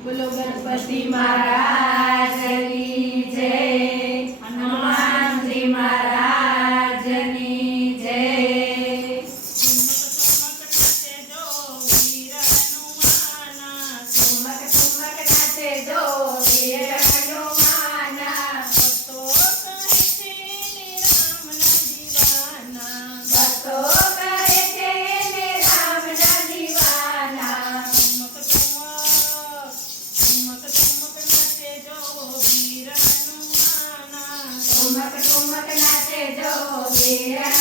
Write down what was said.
બોલો ગણપતિ મહારાજ જય હનુમાનજી મહારાજની Yeah.